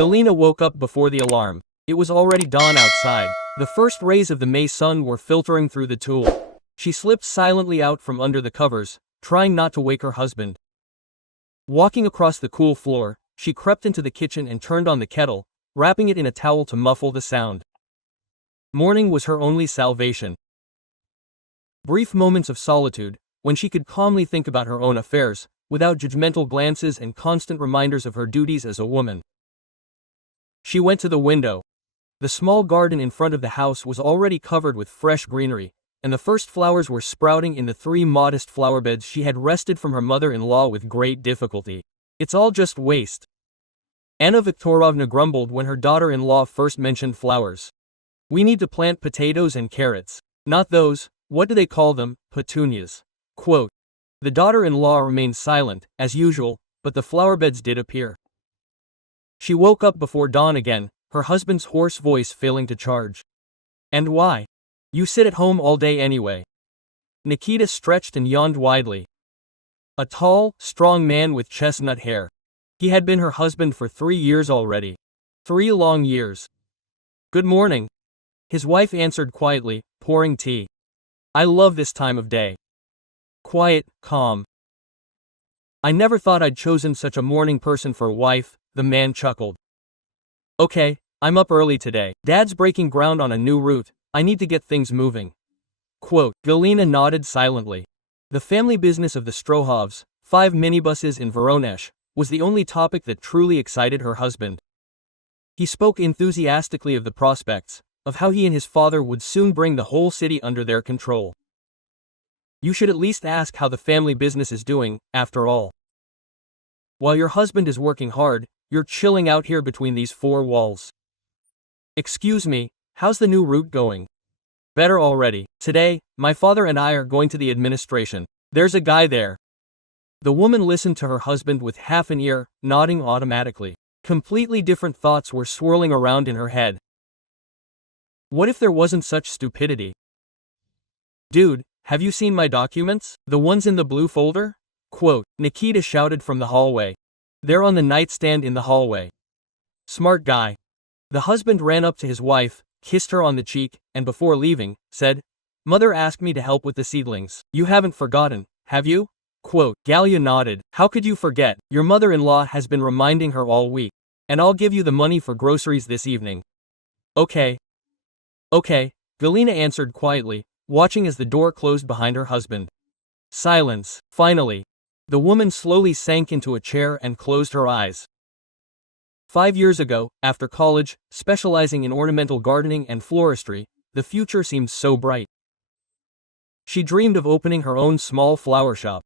Galina woke up before the alarm. It was already dawn outside. The first rays of the May sun were filtering through the tulle. She slipped silently out from under the covers, trying not to wake her husband. Walking across the cool floor, she crept into the kitchen and turned on the kettle, wrapping it in a towel to muffle the sound. Morning was her only salvation. Brief moments of solitude, when she could calmly think about her own affairs, without judgmental glances and constant reminders of her duties as a woman. She went to the window. The small garden in front of the house was already covered with fresh greenery, and the first flowers were sprouting in the 3 modest flower beds she had wrested from her mother-in-law with great difficulty. It's all just waste. Anna Viktorovna grumbled when her daughter-in-law first mentioned flowers. We need to plant potatoes and carrots. Not those, what do they call them, petunias. Quote. The daughter-in-law remained silent, as usual, but the flower beds did appear. She woke up before dawn again, her husband's hoarse voice failing to charge. And why? You sit at home all day anyway. Nikita stretched and yawned widely. A tall, strong man with chestnut hair. He had been her husband for 3 years already. 3 long years. Good morning. His wife answered quietly, pouring tea. I love this time of day. Quiet, calm. I never thought I'd chosen such a morning person for a wife, the man chuckled. Okay, I'm up early today. Dad's breaking ground on a new route, I need to get things moving. Quote. Galina nodded silently. The family business of the Strohovs, 5 minibuses in Voronezh, was the only topic that truly excited her husband. He spoke enthusiastically of the prospects, of how he and his father would soon bring the whole city under their control. You should at least ask how the family business is doing, after all. While your husband is working hard, you're chilling out here between these 4 walls. Excuse me, how's the new route going? Better already. Today, my father and I are going to the administration. There's a guy there. The woman listened to her husband with half an ear, nodding automatically. Completely different thoughts were swirling around in her head. What if there wasn't such stupidity? Dude, have you seen my documents? The ones in the blue folder? Quote. Nikita shouted from the hallway. They're on the nightstand in the hallway. Smart guy. The husband ran up to his wife, kissed her on the cheek, and before leaving, said, Mother asked me to help with the seedlings. You haven't forgotten, have you? Quote. Galia nodded. How could you forget? Your mother-in-law has been reminding her all week. And I'll give you the money for groceries this evening. Okay. Okay, Galina answered quietly, watching as the door closed behind her husband. Silence. Finally. The woman slowly sank into a chair and closed her eyes. 5 years ago, after college, specializing in ornamental gardening and floristry, the future seemed so bright. She dreamed of opening her own small flower shop.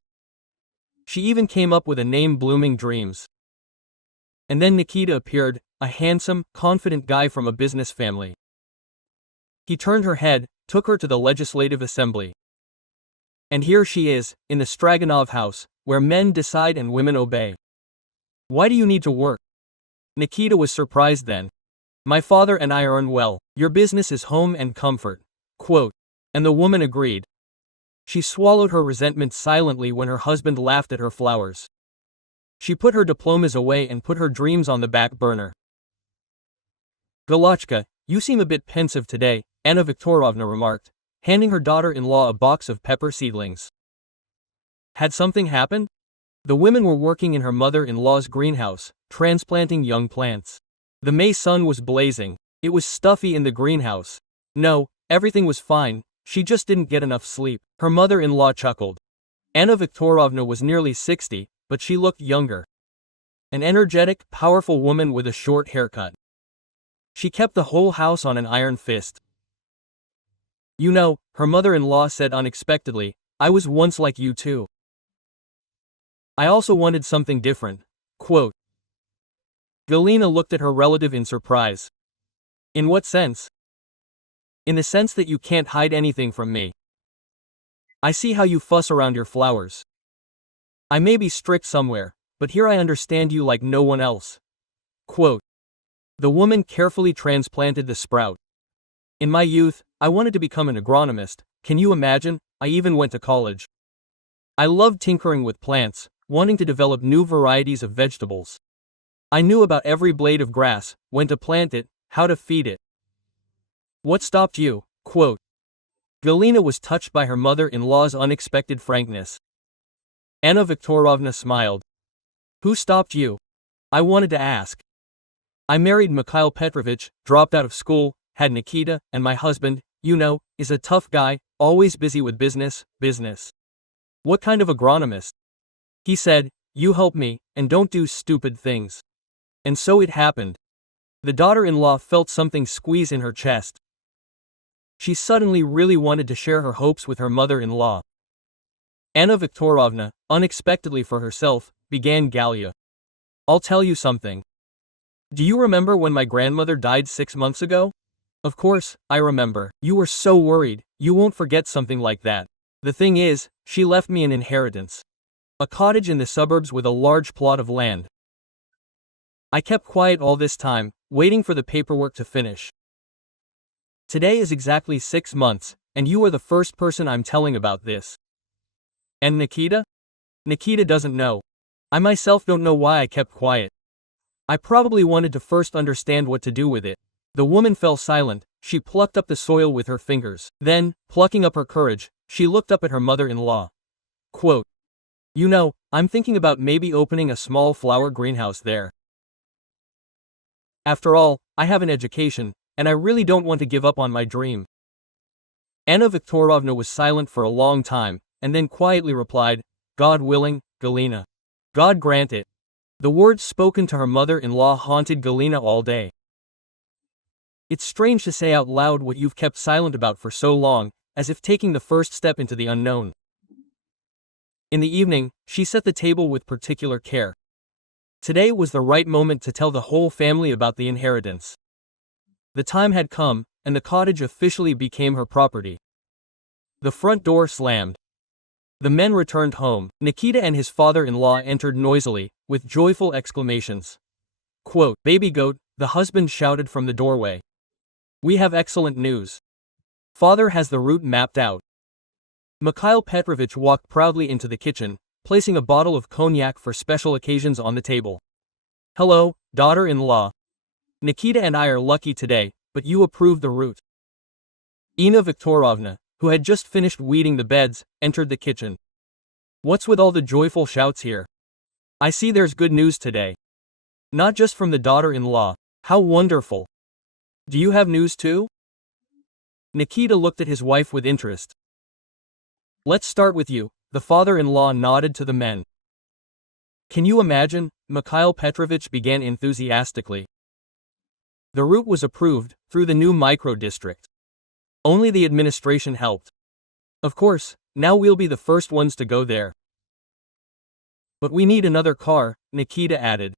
She even came up with a name, Blooming Dreams. And then Nikita appeared, a handsome, confident guy from a business family. He turned her head, took her to the Legislative Assembly. And here she is, in the Straganov house, where men decide and women obey. Why do you need to work? Nikita was surprised then. My father and I earn well. Your business is home and comfort. Quote. And the woman agreed. She swallowed her resentment silently when her husband laughed at her flowers. She put her diplomas away and put her dreams on the back burner. Galachka, you seem a bit pensive today, Anna Viktorovna remarked, handing her daughter-in-law a box of pepper seedlings. Had something happened? The women were working in her mother-in-law's greenhouse, transplanting young plants. The May sun was blazing. It was stuffy in the greenhouse. No, everything was fine, she just didn't get enough sleep. Her mother-in-law chuckled. Anna Viktorovna was nearly 60, but she looked younger. An energetic, powerful woman with a short haircut. She kept the whole house on an iron fist. You know, her mother-in-law said unexpectedly, I was once like you too. I also wanted something different. Quote. Galina looked at her relative in surprise. In what sense? In the sense that you can't hide anything from me. I see how you fuss around your flowers. I may be strict somewhere, but here I understand you like no one else. Quote. The woman carefully transplanted the sprout. In my youth, I wanted to become an agronomist. Can you imagine? I even went to college. I loved tinkering with plants, wanting to develop new varieties of vegetables. I knew about every blade of grass, when to plant it, how to feed it. What stopped you? Quote. Galina was touched by her mother-in-law's unexpected frankness. Anna Viktorovna smiled. Who stopped you? I wanted to ask. I married Mikhail Petrovich, dropped out of school, had Nikita, and my husband, you know, is a tough guy, always busy with business. What kind of agronomist? He said, you help me, and don't do stupid things. And so it happened. The daughter-in-law felt something squeeze in her chest. She suddenly really wanted to share her hopes with her mother-in-law. Anna Viktorovna, unexpectedly for herself, began Galya. I'll tell you something. Do you remember when my grandmother died 6 months ago? Of course, I remember. You were so worried, you won't forget something like that. The thing is, she left me an inheritance. A cottage in the suburbs with a large plot of land. I kept quiet all this time, waiting for the paperwork to finish. Today is exactly 6 months, and you are the first person I'm telling about this. And Nikita? Nikita doesn't know. I myself don't know why I kept quiet. I probably wanted to first understand what to do with it. The woman fell silent, she plucked up the soil with her fingers. Then, plucking up her courage, she looked up at her mother-in-law. Quote. You know, I'm thinking about maybe opening a small flower greenhouse there. After all, I have an education, and I really don't want to give up on my dream. Anna Viktorovna was silent for a long time, and then quietly replied, God willing, Galina. God grant it. The words spoken to her mother-in-law haunted Galina all day. It's strange to say out loud what you've kept silent about for so long, as if taking the first step into the unknown. In the evening, she set the table with particular care. Today was the right moment to tell the whole family about the inheritance. The time had come, and the cottage officially became her property. The front door slammed. The men returned home. Nikita and his father-in-law entered noisily, with joyful exclamations. Quote, Baby goat, the husband shouted from the doorway. We have excellent news. Father has the route mapped out. Mikhail Petrovich walked proudly into the kitchen, placing a bottle of cognac for special occasions on the table. Hello, daughter-in-law. Nikita and I are lucky today, but you approved the route. Anna Viktorovna, who had just finished weeding the beds, entered the kitchen. What's with all the joyful shouts here? I see there's good news today. Not just from the daughter-in-law. How wonderful. Do you have news too? Nikita looked at his wife with interest. Let's start with you, the father-in-law nodded to the men. Can you imagine? Mikhail Petrovich began enthusiastically. The route was approved, through the new micro-district. Only the administration helped. Of course, now we'll be the first ones to go there. But we need another car, Nikita added.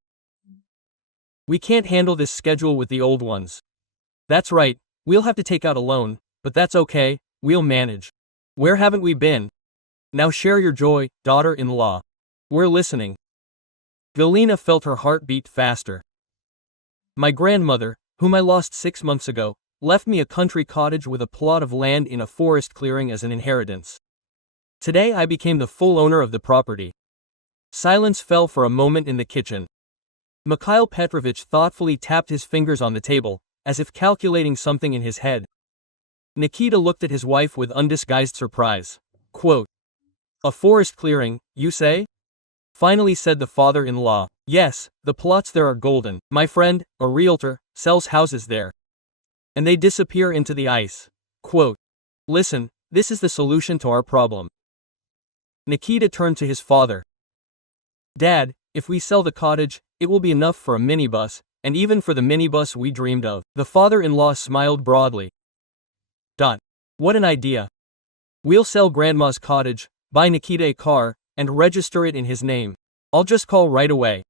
We can't handle this schedule with the old ones. That's right, we'll have to take out a loan, but that's okay, we'll manage. Where haven't we been? Now share your joy, daughter-in-law. We're listening. Galina felt her heart beat faster. My grandmother, whom I lost 6 months ago, left me a country cottage with a plot of land in a forest clearing as an inheritance. Today I became the full owner of the property. Silence fell for a moment in the kitchen. Mikhail Petrovich thoughtfully tapped his fingers on the table, as if calculating something in his head. Nikita looked at his wife with undisguised surprise. Quote, a forest clearing, you say? Finally said the father-in-law. Yes, the plots there are golden. My friend, a realtor, sells houses there. And they disappear into the ice. Quote, listen, this is the solution to our problem. Nikita turned to his father. Dad, if we sell the cottage, it will be enough for a minibus, and even for the minibus we dreamed of. The father-in-law smiled broadly. What an idea. We'll sell Grandma's cottage, buy Nikita a car, and register it in his name. I'll just call right away.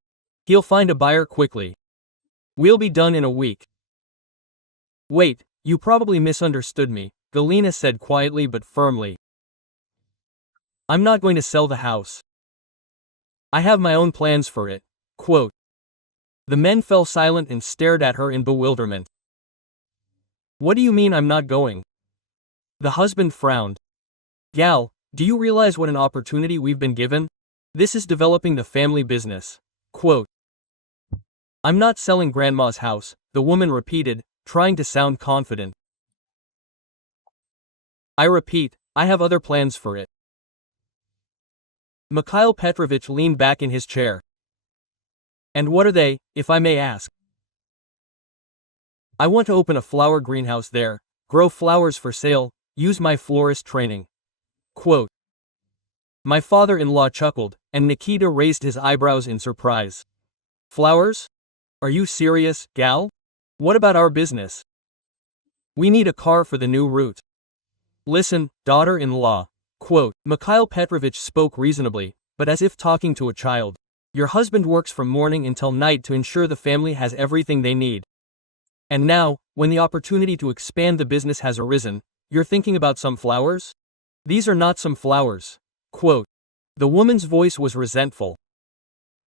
He'll find a buyer quickly. We'll be done in a week. Wait, you probably misunderstood me, Galina said quietly but firmly. I'm not going to sell the house. I have my own plans for it. Quote. The men fell silent and stared at her in bewilderment. What do you mean I'm not going? The husband frowned. Gal, do you realize what an opportunity we've been given? This is developing the family business. Quote. I'm not selling Grandma's house, the woman repeated, trying to sound confident. I repeat, I have other plans for it. Mikhail Petrovich leaned back in his chair. And what are they, if I may ask? I want to open a flower greenhouse there, grow flowers for sale, use my florist training. Quote. My father-in-law chuckled, and Nikita raised his eyebrows in surprise. Flowers? Are you serious, gal? What about our business? We need a car for the new route. Listen, daughter-in-law. Quote. Mikhail Petrovich spoke reasonably, but as if talking to a child. Your husband works from morning until night to ensure the family has everything they need. And now, when the opportunity to expand the business has arisen, you're thinking about some flowers? These are not some flowers. Quote. The woman's voice was resentful.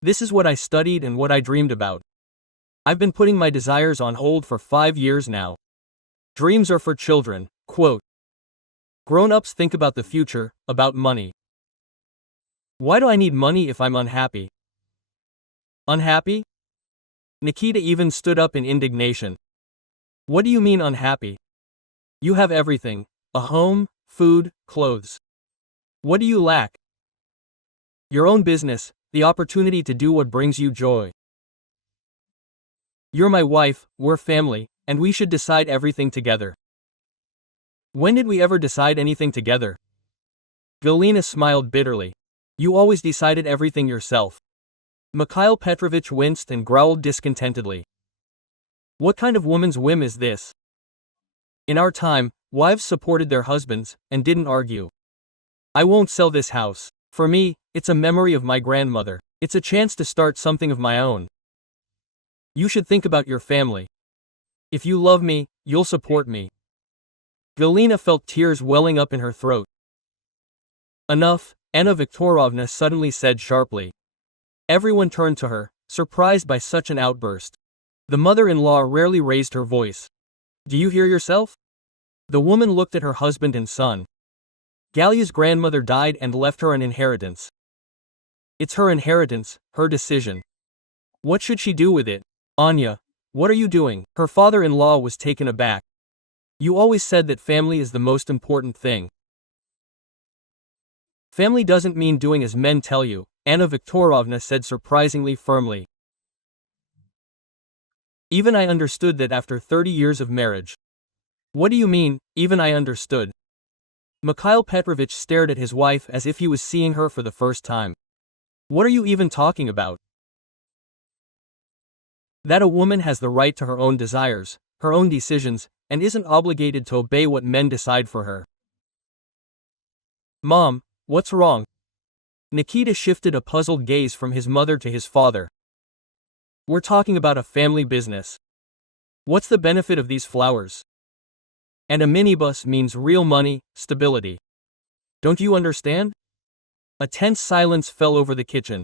This is what I studied and what I dreamed about. I've been putting my desires on hold for 5 years now. Dreams are for children. Quote. Grown-ups think about the future, about money. Why do I need money if I'm unhappy? Unhappy? Nikita even stood up in indignation. What do you mean unhappy? You have everything: a home, food, clothes. What do you lack? Your own business, the opportunity to do what brings you joy. You're my wife, we're family, and we should decide everything together. When did we ever decide anything together? Galina smiled bitterly. You always decided everything yourself. Mikhail Petrovich winced and growled discontentedly. What kind of woman's whim is this? In our time, wives supported their husbands, and didn't argue. I won't sell this house. For me, it's a memory of my grandmother. It's a chance to start something of my own. You should think about your family. If you love me, you'll support me. Galina felt tears welling up in her throat. Enough, Anna Viktorovna suddenly said sharply. Everyone turned to her, surprised by such an outburst. The mother-in-law rarely raised her voice. Do you hear yourself? The woman looked at her husband and son. Galya's grandmother died and left her an inheritance. It's her inheritance, her decision. What should she do with it? Anya, what are you doing? Her father-in-law was taken aback. You always said that family is the most important thing. Family doesn't mean doing as men tell you, Anna Viktorovna said surprisingly firmly. Even I understood that after 30 years of marriage. What do you mean, even I understood? Mikhail Petrovich stared at his wife as if he was seeing her for the first time. What are you even talking about? That a woman has the right to her own desires, her own decisions, and isn't obligated to obey what men decide for her. Mom, what's wrong? Nikita shifted a puzzled gaze from his mother to his father. We're talking about a family business. What's the benefit of these flowers? And a minibus means real money, stability. Don't you understand? A tense silence fell over the kitchen.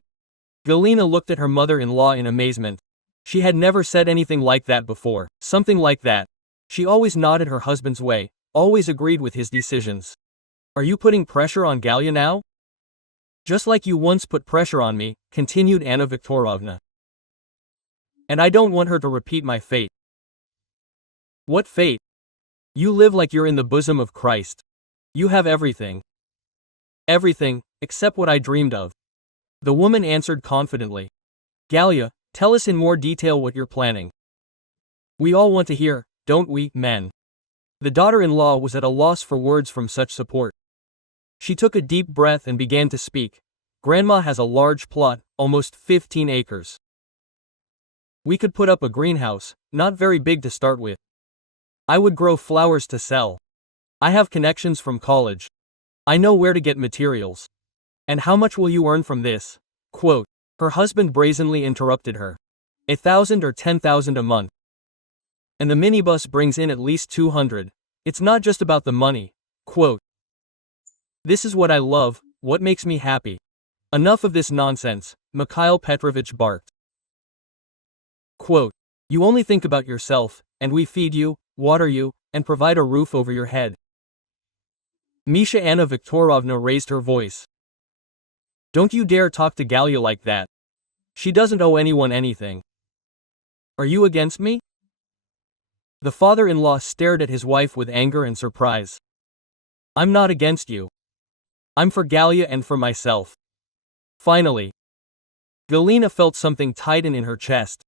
Galina looked at her mother-in-law in amazement. She had never said anything like that before, something like that. She always nodded her husband's way, always agreed with his decisions. Are you putting pressure on Galya now? Just like you once put pressure on me, continued Anna Viktorovna. And I don't want her to repeat my fate. What fate? You live like you're in the bosom of Christ. You have everything. Everything, except what I dreamed of. The woman answered confidently. Galya, tell us in more detail what you're planning. We all want to hear, don't we, men? The daughter-in-law was at a loss for words from such support. She took a deep breath and began to speak. Grandma has a large plot, almost 15 acres. We could put up a greenhouse, not very big to start with. I would grow flowers to sell. I have connections from college. I know where to get materials. And how much will you earn from this? Quote. Her husband brazenly interrupted her. 1,000 or 10,000 a month. And the minibus brings in at least 200. It's not just about the money. Quote. This is what I love, what makes me happy. Enough of this nonsense, Mikhail Petrovich barked. Quote. You only think about yourself, and we feed you, water you, and provide a roof over your head. Misha Anna Viktorovna raised her voice. Don't you dare talk to Galya like that. She doesn't owe anyone anything. Are you against me? The father-in-law stared at his wife with anger and surprise. I'm not against you. I'm for Gallia and for myself. Finally, Galina felt something tighten in her chest.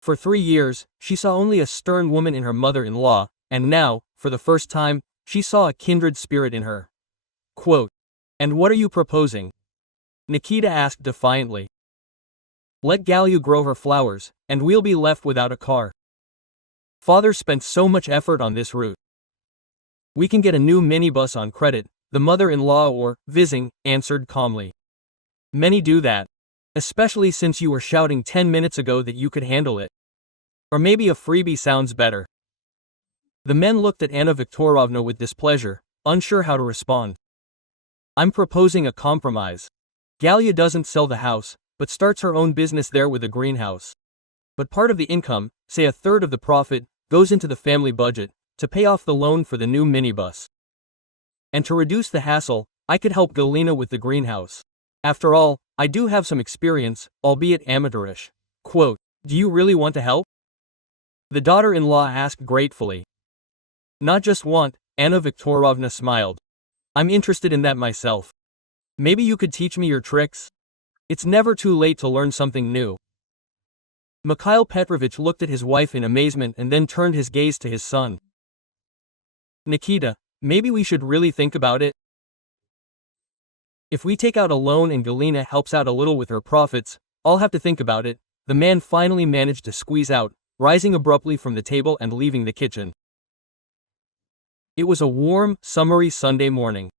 For 3 years, she saw only a stern woman in her mother-in-law, and now, for the first time, she saw a kindred spirit in her. Quote, "And what are you proposing?" Nikita asked defiantly. "Let Gallia grow her flowers, and we'll be left without a car. Father spent so much effort on this route. We can get a new minibus on credit," the mother-in-law or Vizing answered calmly. "Many do that. Especially since you were shouting 10 minutes ago that you could handle it. Or maybe a freebie sounds better." The men looked at Anna Viktorovna with displeasure, unsure how to respond. "I'm proposing a compromise. Gallia doesn't sell the house, but starts her own business there with a greenhouse. But part of the income, say a third of the profit, goes into the family budget, to pay off the loan for the new minibus. And to reduce the hassle, I could help Galina with the greenhouse. After all, I do have some experience, albeit amateurish." Quote, "Do you really want to help?" The daughter-in-law asked gratefully. "Not just want," Anna Viktorovna smiled. "I'm interested in that myself. Maybe you could teach me your tricks? It's never too late to learn something new." Mikhail Petrovich looked at his wife in amazement and then turned his gaze to his son. "Nikita, maybe we should really think about it. If we take out a loan and Galina helps out a little with her profits, I'll have to think about it," the man finally managed to squeeze out, rising abruptly from the table and leaving the kitchen. It was a warm, summery Sunday morning.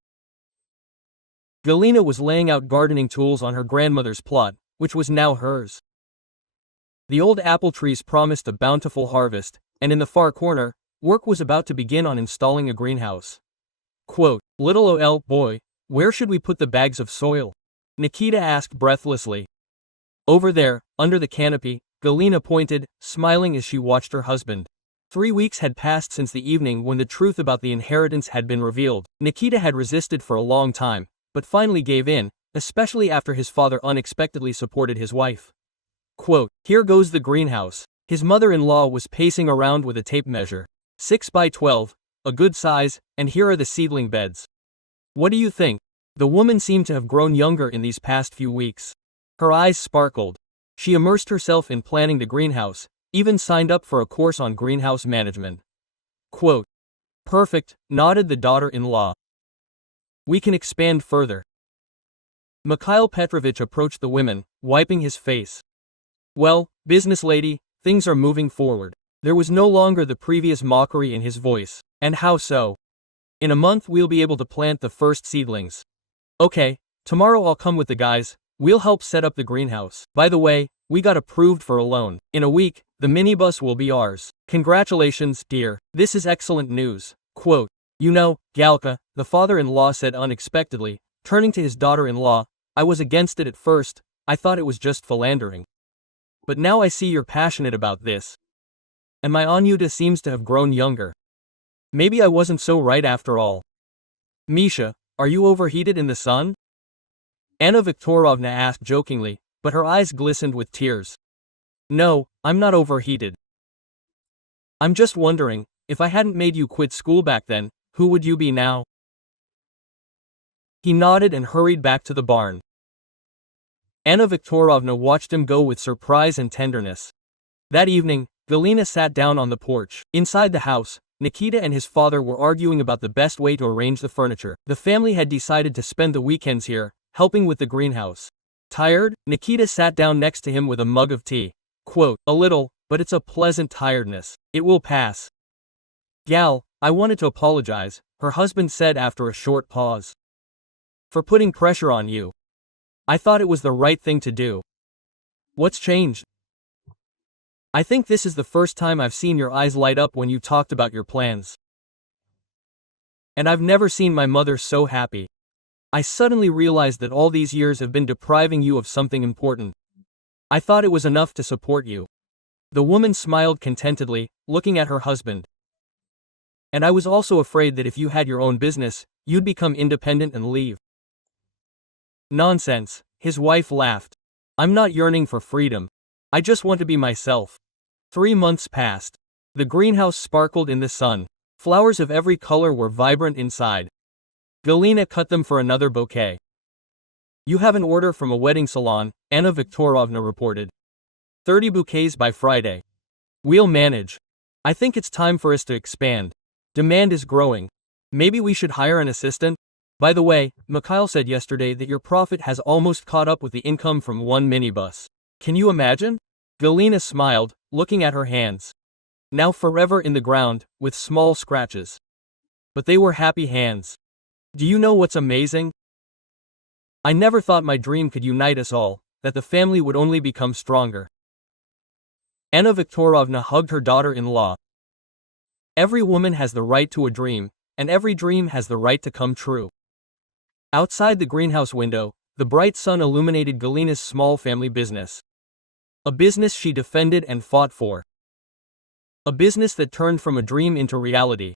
Galina was laying out gardening tools on her grandmother's plot, which was now hers. The old apple trees promised a bountiful harvest, and in the far corner, work was about to begin on installing a greenhouse. Quote, "Little ol' boy, where should we put the bags of soil?" Nikita asked breathlessly. "Over there, under the canopy," Galina pointed, smiling as she watched her husband. 3 weeks had passed since the evening when the truth about the inheritance had been revealed. Nikita had resisted for a long time, but finally gave in, especially after his father unexpectedly supported his wife. Quote, "Here goes the greenhouse." His mother-in-law was pacing around with a tape measure. 6 by 12, a good size, and here are the seedling beds. What do you think? The woman seemed to have grown younger in these past few weeks. Her eyes sparkled. She immersed herself in planning the greenhouse, even signed up for a course on greenhouse management. Quote, "Perfect," nodded the daughter-in-law. "We can expand further." Mikhail Petrovich approached the women, wiping his face. "Well, business lady, things are moving forward." There was no longer the previous mockery in his voice. "And how so?" "In a month we'll be able to plant the first seedlings." "Okay, tomorrow I'll come with the guys, we'll help set up the greenhouse. By the way, we got approved for a loan. In a week, the minibus will be ours. Congratulations, dear, this is excellent news." Quote, "You know, Galka," the father-in-law said unexpectedly, turning to his daughter-in-law, "I was against it at first, I thought it was just philandering. But now I see you're passionate about this. And my Anyuta seems to have grown younger. Maybe I wasn't so right after all." "Misha, are you overheated in the sun?" Anna Viktorovna asked jokingly, but her eyes glistened with tears. "No, I'm not overheated. I'm just wondering, if I hadn't made you quit school back then, who would you be now?" He nodded and hurried back to the barn. Anna Viktorovna watched him go with surprise and tenderness. That evening, Galina sat down on the porch. Inside the house, Nikita and his father were arguing about the best way to arrange the furniture. The family had decided to spend the weekends here, helping with the greenhouse. "Tired?" Nikita sat down next to him with a mug of tea. Quote, "A little, but it's a pleasant tiredness. It will pass." "Gal, I wanted to apologize," her husband said after a short pause. "For putting pressure on you. I thought it was the right thing to do." "What's changed?" "I think this is the first time I've seen your eyes light up when you talked about your plans. And I've never seen my mother so happy. I suddenly realized that all these years have been depriving you of something important. I thought it was enough to support you." The woman smiled contentedly, looking at her husband. "And I was also afraid that if you had your own business, you'd become independent and leave." "Nonsense," his wife laughed. "I'm not yearning for freedom. I just want to be myself. 3 months passed. The greenhouse sparkled in the sun. Flowers of every color were vibrant inside. Galina cut them for another bouquet. You have an order from a wedding salon, Anna Viktorovna reported. 30 bouquets by Friday. We'll manage. I think it's time for us to expand. Demand is growing. Maybe we should hire an assistant? By the way, Mikhail said yesterday that your profit has almost caught up with the income from one minibus. Can you imagine? Galina smiled, looking at her hands. Now forever in the ground, with small scratches. But they were happy hands. Do you know what's amazing? I never thought my dream could unite us all, that the family would only become stronger. Anna Viktorovna hugged her daughter-in-law. Every woman has the right to a dream, and every dream has the right to come true. Outside the greenhouse window, the bright sun illuminated Galina's small family business. A business she defended and fought for. A business that turned from a dream into reality.